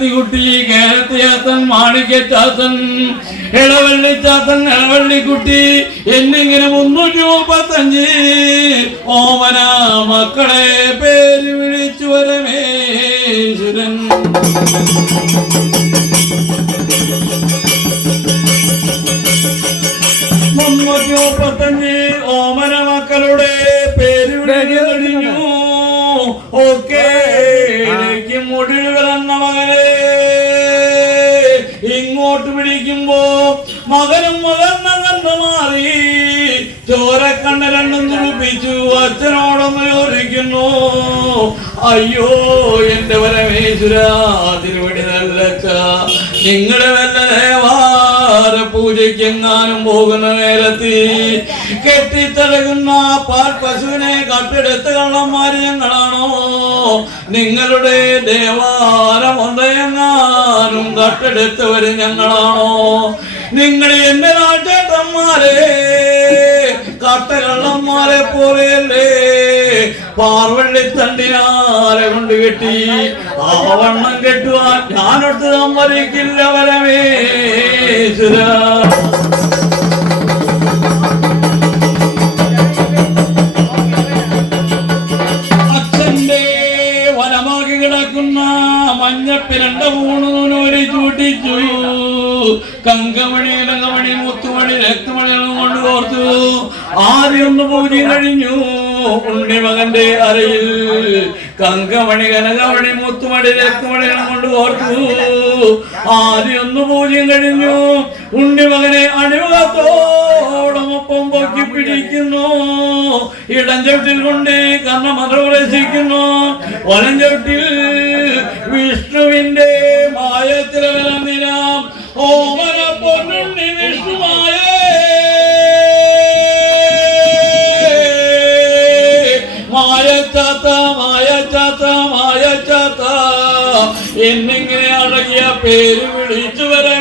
കേരത്തിക്കുട്ടി, കേരത്തിയാത്തൻ, മാണിക്യച്ചാത്തൻ, ഇളവള്ളിച്ചാത്തൻ, ഇളവള്ളിക്കുട്ടി എന്നിങ്ങനെ 335 ഓമന മക്കളെ പേര് വിളിച്ചു പരമേശ്വരൻ. 335 ഓമന മക്കളുടെ പേര് വിളിച്ചു കഴിഞ്ഞു. ഓക്കെ മുടികൾ എന്ന മകനെ ഇങ്ങോട്ട് പിടിക്കുമ്പോ മകനും മകന്നകന്ന് മാറി ചോരക്കണ്ണ രണ്ടും തുറപ്പിച്ചു. അച്ഛനോടൊന്ന് ചോദിക്കുന്നു, അയ്യോ എന്റെ പരമേശ്വര, തിരുവടി നല്ലച്ച, നിങ്ങളെ വല്ല ദേവാര പൂജയ്ക്കെങ്ങാനും പോകുന്ന നേരത്തി കെട്ടിത്തടകുന്ന പാൽ പശുവിനെ കട്ടെടുത്ത് കള്ളന്മാര് ഞങ്ങളാണോ? നിങ്ങളുടെ ദേവാരം ഒന്നെങ്ങാനും കട്ടെടുത്തവര് ഞങ്ങളാണോ? നിങ്ങൾ എന്റെ നാട്ടേട്ടന്മാരെ കട്ടകള്ളന്മാരെ പോലെയല്ലേ പാർവള്ളിത്തണ്ടിനാലെ കൊണ്ട് കെട്ടി ആ വണ്ണം കെട്ടുവാൻ ഞാനൊട്ട് സമ്മതിക്കില്ല പരമേശ്വര. അച്ഛന്റെ വനമാക്കി കിടക്കുന്ന മഞ്ഞപ്പിരണ്ട 3 നൂല് ചൂട്ടിച്ചു. കങ്കമണി, ഇലങ്കമണി, മുത്തുമണി, രക്തമണികളും കൊണ്ട് കോർത്തു. ആദ്യം 1 പൂജ്യം കഴിഞ്ഞു. ഉണ്ണിമകന്റെ അരയിൽ കങ്കമണി, കനകമണി, മുത്തുമണി, രക്തമണികളും കൊണ്ട് കോർത്തു. ആദ്യം 1 പൂജ്യം കഴിഞ്ഞു. ഉണ്ണിമകനെ അണിമുഖത്തോടൊപ്പം പൊക്കി പിടിക്കുന്നു. ഇടംചവിട്ടിൽ കൊണ്ട് കർണമന്ത്ര പ്രവേശിക്കുന്നു. വലംചവിട്ടിൽ വിഷ്ണുവിന്റെ മായത്തിലവലം ഓമന പൊന്നുണ്ണി വിഷ്ണുമായ മായച്ചാത്ത, മായച്ചാത്ത, മായച്ചാത്ത എന്നിങ്ങനെ അടങ്ങിയ പേര് വിളിച്ചു വരെ